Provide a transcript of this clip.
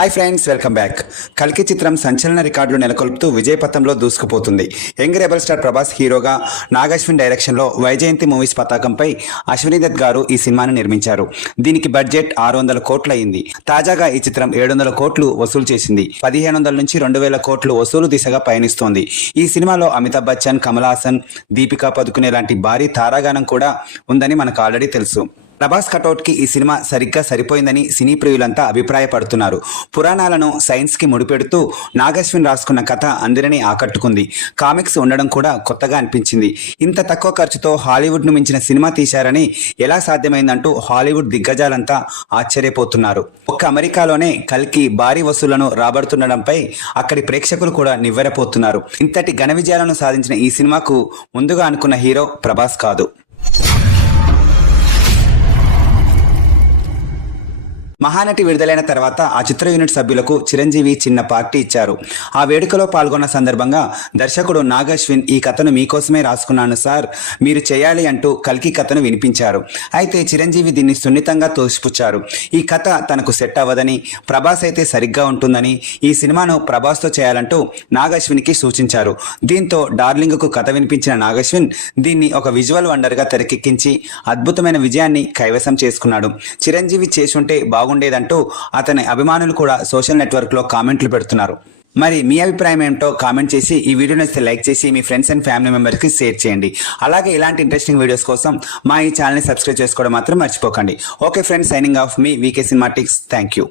Hi friends welcome back కల్కి చిత్రం సంచలన రికార్డులు నెలకొల్పుతూ విజయపథంలో దూసుకుపోతుంది. యంగ్ రెబల్ స్టార్ ప్రభాస్ హీరోగా నాగశ్విన్ డైరెక్షన్లో వైజయంతి మూవీస్ పతాకంపై అశ్విని దత్ గారు ఈ సినిమాను నిర్మించారు. దీనికి బడ్జెట్ ఆరు వందల కోట్లు అయింది తాజాగా ఈ చిత్రం ఏడు వందల కోట్లు వసూలు చేసింది. పదిహేను వందల నుంచి రెండు వేల కోట్లు వసూలు దిశగా పయనిస్తోంది. ఈ సినిమాలో అమితాబ్ బచ్చన్ కమల్ హాసన్ దీపికా పదుకునే లాంటి భారీ తారాగానం కూడా ఉందని మనకు ఆల్రెడీ తెలుసు. ప్రభాస్ కటౌట్కి ఈ సినిమా సరిగ్గా సరిపోయిందని సినీ ప్రియులంతా అభిప్రాయపడుతున్నారు. పురాణాలను సైన్స్కి ముడిపెడుతూ నాగశ్విన్ రాసుకున్న కథ అందరినీ ఆకట్టుకుంది. కామిక్స్ ఉండడం కూడా కొత్తగా అనిపించింది. ఇంత తక్కువ ఖర్చుతో హాలీవుడ్ను మించిన సినిమా తీశారని ఎలా సాధ్యమైందంటూ హాలీవుడ్ దిగ్గజాలంతా ఆశ్చర్యపోతున్నారు. ఒక్క అమెరికాలోనే కల్కి భారీ వసూళ్ళను రాబడుతుండడంపై అక్కడి ప్రేక్షకులు కూడా నివ్వెరపోతున్నారు. ఇంతటి ఘన విజయాలను సాధించిన ఈ సినిమాకు ముందుగా అనుకున్న హీరో ప్రభాస్ కాదు. మహానటి విడుదలైన తర్వాత ఆ చిత్ర యూనిట్ సభ్యులకు చిరంజీవి చిన్న పార్టీ ఇచ్చారు. ఆ వేడుకలో పాల్గొన్న సందర్భంగా దర్శకుడు నాగశ్విన్ ఈ కథను మీకోసమే రాసుకున్నాను సార్ మీరు చేయాలి అంటూ కల్కి కథను వినిపించారు. అయితే చిరంజీవి దీన్ని సున్నితంగా తోసిపుచ్చారు. ఈ కథ తనకు సెట్ అవ్వదని ప్రభాస్ అయితే సరిగ్గా ఉంటుందని ఈ సినిమాను ప్రభాస్తో చేయాలంటూ నాగశ్విన్కి సూచించారు. దీంతో డార్లింగ్కు కథ వినిపించిన నాగశ్విన్ దీన్ని ఒక విజువల్ వండర్గా తెరకెక్కించి అద్భుతమైన విజయాన్ని కైవసం చేసుకున్నాడు. చిరంజీవి చేసుంటే బాగుండేదంటూ అతని అభిమానులు కూడా సోషల్ నెట్వర్క్లో కామెంట్లు పెడుతున్నారు. మరి మీ అభిప్రాయం ఏమిటో కామెంట్ చేసి ఈ వీడియో నచ్చితే లైక్ చేసి మీ ఫ్రెండ్స్ అండ్ ఫ్యామిలీ మెంబర్స్కి షేర్ చేయండి. అలాగే ఇలాంటి ఇంట్రెస్టింగ్ వీడియోస్ కోసం మా ఈ ఛానల్ని సబ్స్క్రైబ్ చేసుకోవడం మాత్రం మర్చిపోకండి. ఓకే ఫ్రెండ్స్ సైనింగ్ ఆఫ్ మీ వీకే సినిమాటిక్స్. Thank you.